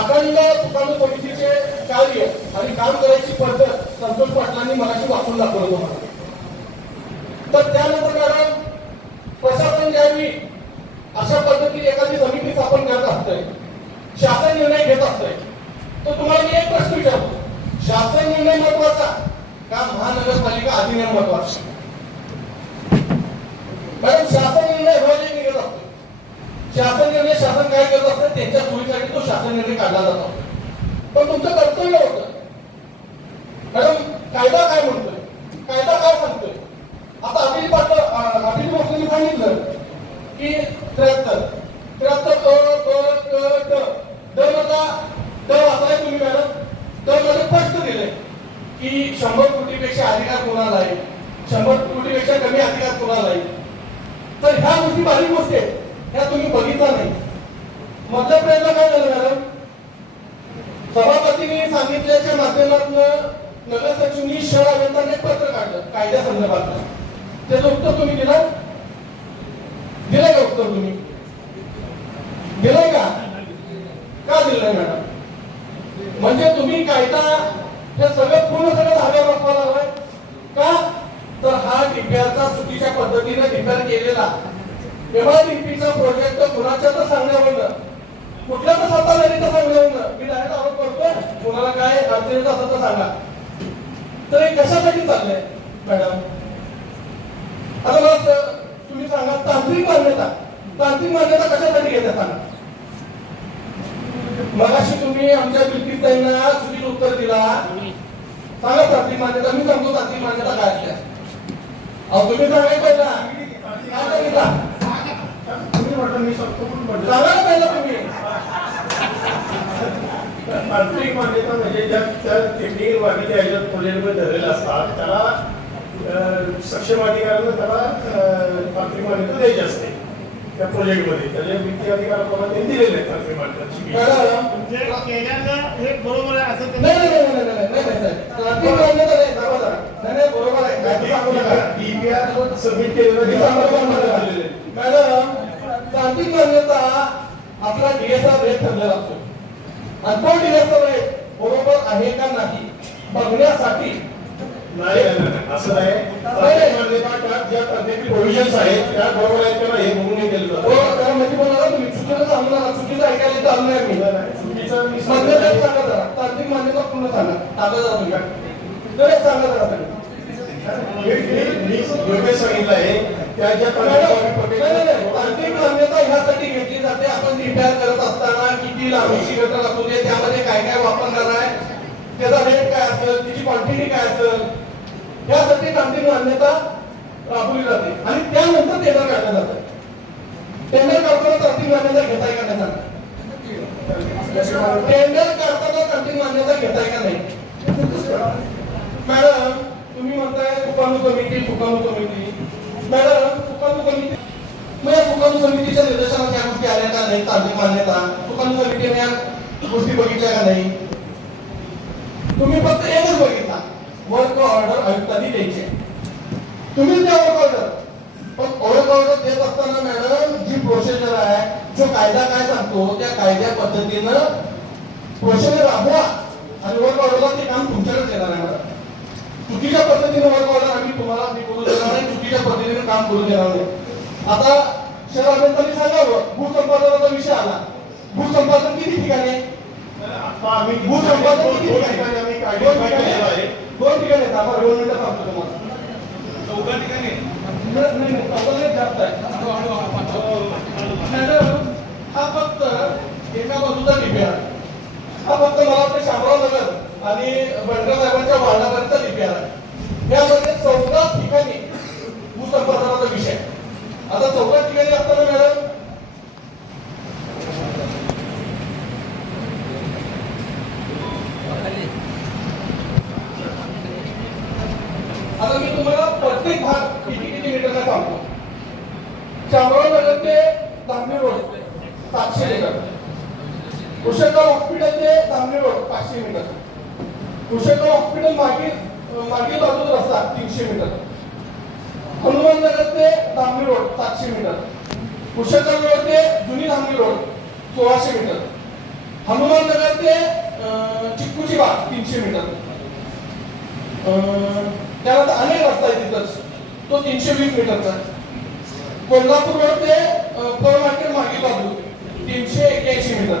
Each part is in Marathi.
अखंड तुकाणू समितीचे कार्य आणि काम करायची पद्धत संतोष पाटलांनी मगाशी वाचून दाखवलं तुम्हाला. तर त्यानंतर मॅडम प्रशासन ज्यावेळी अशा पद्धतीने एखादी समिती स्थापन करत असतंय, शासन निर्णय घेत असतंय, तर तुम्हाला मी एक प्रश्न विचारतो, शासन निर्णय महत्वाचा का महानगरपालिका अधिनियम महत्वाचा? मॅडम शासन निर्णय रोज निघत असतो. शासन निर्णय शासन काय करत असतं, त्यांच्या सोयीसाठी तो शासन निर्णय काढला जातो. पण तुमचं कर्तव्य होतं मॅडम, कायदा काय म्हणतोय, कायदा काय सांगतोय? आता अभिजित भोसलेंनी सांगितलं की 73 द वाचलाय तुम्ही मॅडम. द मध्ये स्पष्ट दिलंय की 100 कोटीपेक्षा अधिकार कोणाला आहे, 100 कोटीपेक्षा कमी अधिकार कोणाला आहे. तर ह्या गोष्टी बारीक गोष्टी आहेत, ह्या तुम्ही बघितला नाही. मध्य प्रदेशला काय झालं मॅडम, सभापतींनी सांगितल्याच्या माध्यमातून नगर सचिवांनी शहर अभियंत्यांना एक पत्र काढलं कायद्या संदर्भात. त्याचं उत्तर तुम्ही दिलं का? उत्तर तुम्ही दिलंय का? का दिलं नाही मॅडम? म्हणजे तुम्ही कायदा हे सगळं पूर्ण धाब्यावर बसवायला हवंय का? तर हा डिप्याचा चुकीच्या पद्धतीने डिपेअर केलेला एमआयडीपीचा प्रोजेक्ट कुणाच्या तर सांगण्यावरून, कुठल्या तर सत्ताधारीच्या सांगण्यावरून मी डायरेक्ट आरोप करतो, कुणाला काय अडचणीत असं तर सांगा. तर हे कशासाठी चाललंय मॅडम? आता मला तुम्ही सांगा, तांत्रिक मान्यता कशासाठी घेता सांगा. मगाशी तुम्ही आमच्या बिल्किसताईंना चुकीचं उत्तर दिला. सांगा तांत्रिक मान्यता. मी सांगतो तांत्रिक मान्यता काय असते. तुम्ही सांगायचं पहिला काय सांगितला, तुम्ही म्हटलं मी सांगतो सांगा ना पहिला तुम्ही. तांत्रिक मान्यता म्हणजे ज्या टेक्निकल बाबी ह्याच्यात प्रोजेक्टमध्ये धरलेल्या असतात त्याला सक्षम अधिकाऱ्यांना त्याला तांत्रिक मान्यता द्यायची असते. त्या प्रोजेक्टमध्ये त्याच्या वित्तीय अधिकाराप्रमाणे त्यांनी दिलेले आहेत तांत्रिक मान्यता. हे बरोबर आहे असं नाही तांत्रिक मान्यता नाही बरोबर आहे. सबमिट केलेलं मॅडम, तांत्रिक मान्यता आपला डीएसआर रेट ठरलेला असतो आणि तो डीएसआर रेट बरोबर आहे का नाही बघण्यासाठी नाही असं आहे. ज्या तांत्रिक प्रोव्हिजन्स आहेत त्या बरोबर आहेत का हे बघून केलं जातं. म्हणजे बोला तुम्ही चुकीचं सांगू नका, चुकीचं ऐकायला चालू नाही मी. चुकीचं सांगा जरा, तांत्रिक मान्यता पूर्ण सांगा. सांगा जरा तुम्ही सांगा जरा तुम्ही. योग्य सांगितलं आहे त्या ज्या तांत्रिक मान्यता ह्यासाठी घेतली जाते, आपण रिपेअर करत असताना किती लांबीची गटर असू दे, त्यामध्ये काय काय वापरणार आहे, त्याचा रेट काय असेल, त्याची क्वांटिटी काय असेल, यासाठी तांत्रिक मान्यता राबवली जाते आणि त्यानंतर टेंडर काढलं जातं. टेंडर काढताना तांत्रिक मान्यता घेताय का नाही? टेंडर काढताना तांत्रिक मान्यता घेताय का नाही? मॅडम तुम्ही म्हणताय तुकाणू समिती. मॅडम तुकाणू समिती, मग या तुकाणू समितीच्या निर्देशनात या गोष्टी आल्या का नाही? तांत्रिक मान्यता तुकाणू समितीने या गोष्टी बघितल्या का नाही? तुम्ही फक्त एकच बघितला, वर्क ऑर्डर आयुक्तांनी द्यायचे. तुम्ही त्या वर्क ऑर्डर, पण वर्क ऑर्डर देत असताना मॅडम जी प्रोसिजर आहे, जो कायदा काय सांगतो त्या कायद्या पद्धतीनं प्रोसिजर राबवा आणि वर्क ऑर्डरला ते काम तुमच्याकडे येणार आहे. मॅडम चुकीच्या पद्धतीने वर्क ऑर्डर आम्ही तुम्हाला बोलू देणार नाही, चुकीच्या पद्धतीने काम करू देणार नाही. आता शहर अभियंत्यांनी सांगावं, भूसंपादनाचा विषय आला. भूसंपादन किती ठिकाणी आहे? भूसंपादन किती ठिकाणी? आम्ही दोन ठिकाणी आहेत. आपण 2 मिनिटं सांगतो तुम्हाला. 14 ठिकाणी नाही, 14 जास्त आहे. मॅडम हा फक्त एका बाजूचा डिपेअर, हा फक्त मला वाटतं शामराव नगर आणि बंडकर साहेबांच्या वार्डापर्यंतचा डिपेअर आहे. यामध्ये 14 ठिकाणी भूसंपादनाचा विषय. आता 14 ठिकाणी असताना मॅडम आता मी तुम्हाला प्रत्येक भाग किती मीटरला सांगतो. शामराव नगर ते Dhamani road 700 metre, Kushegaon hospital ते Dhamani road 500 metre, Kushegaon hospital मागील बाजूचा रस्ता 300 मीटर, हनुमान नगर ते Dhamani road 700 metre, Kushegaon road ते जुनी धामणी रोड 1600 मीटर, हनुमाननगर ते चिक्कूची बाग 300 मीटर. त्यानंतर अनेक रस्ता आहे तिथंच, तो 320 मीटरचा. कोल्हापूर रोड ते फळ मार्केट मागे बाजू 381 मीटर.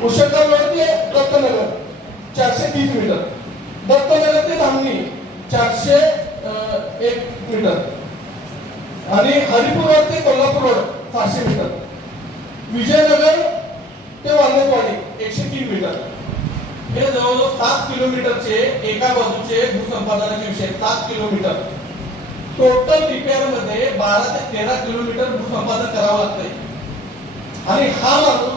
कुशलगाव रोड ते दत्तनगर 430 मीटर. दत्तनगर ते धामणी 401 मीटर. आणि हरिपूर रोड ते कोल्हापूर रोड 700 मीटर. विजयनगर ते वाल्मिकवाडी 103 मीटर. हे जवळजवळ 7 किलोमीटरचे एका बाजूचे भूसंपादनाचे विषय 7 किलोमीटर. टोटल रिपेअर मध्ये 12 ते 13 किलोमीटर भूसंपादन करावं लागतंय. आणि हा माणूस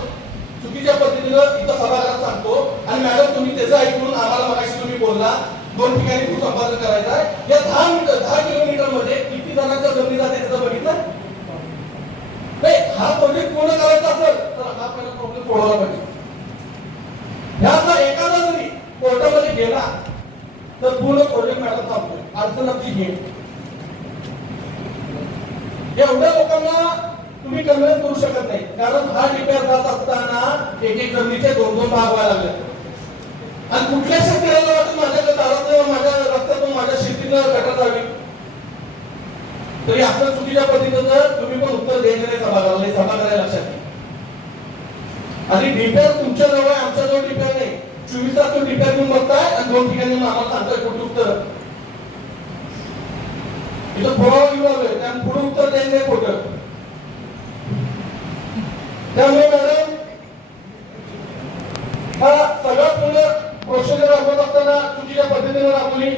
चुकीच्या पद्धतीनं इथं सभागृहात सांगतो. आणि मॅडम तुम्ही त्याचं ऐकून आम्हाला मगाशी तुम्ही बोलला 2 ठिकाणी भूसंपादन करायचं आहे. या 10 किलोमीटर मध्ये किती जणांच्या जमिनी जाते त्याचं बघितलं नाही. हा प्रोजेक्ट पूर्ण करायचा असेल तर हा पहिला प्रॉब्लेम सोडवला पाहिजे. ह्याचा एखादा जरी कोर्टामध्ये गेला तर पूर्ण प्रोजेक्ट मॅडम थांबतोय. अडचण आपली घे. एवढ्या लोकांना तुम्ही कन्व्हिन्स करू शकत नाही. कारण हा रिपेअर जात असताना एक जमिनीचे 2-2 भाग व्हायला लागले. आणि कुठल्या शेतकऱ्याला वाटत माझ्या दारात माझ्या रस्त्यातून माझ्या शेतीला गटर जावी. तरी आपल्या चुकीच्या पद्धतीचं तुम्ही पण उत्तर द्यायचं नाही सभागृहाला लक्षात घ्या. आणि रिपेअर तुमच्या जवळ आमच्या जवळ रिपेअर नाही. 24 तास तुम्ही रिपेअर घेऊन बघताय आणि 2 ठिकाणी आम्हाला सांगताय कुठे उत्तर. इथं पुरावा विभाग आहे त्यामुळे पुढे उत्तर द्यायचं नाही खोटं. त्यामुळे मॅडम हा सगळा पूर्ण प्रोसिजर राबवत असताना चुकीच्या पद्धतीने राबवली,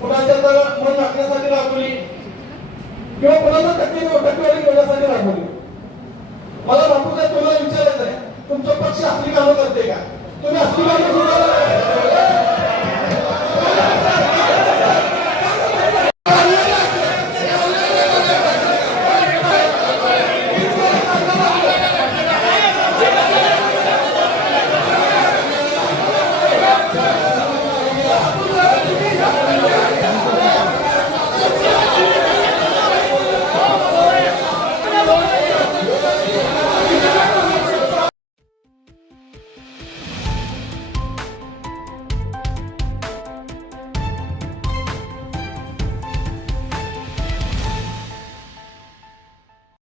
कुणाच्या तर मन राखण्यासाठी राबवली किंवा कुणाला टक्केवारी मिळण्यासाठी राबवली. मला बापू साहेब तुम्हाला विचारायचं आहे तुमचा पक्ष असली कामं करते का? तुम्ही असली कामं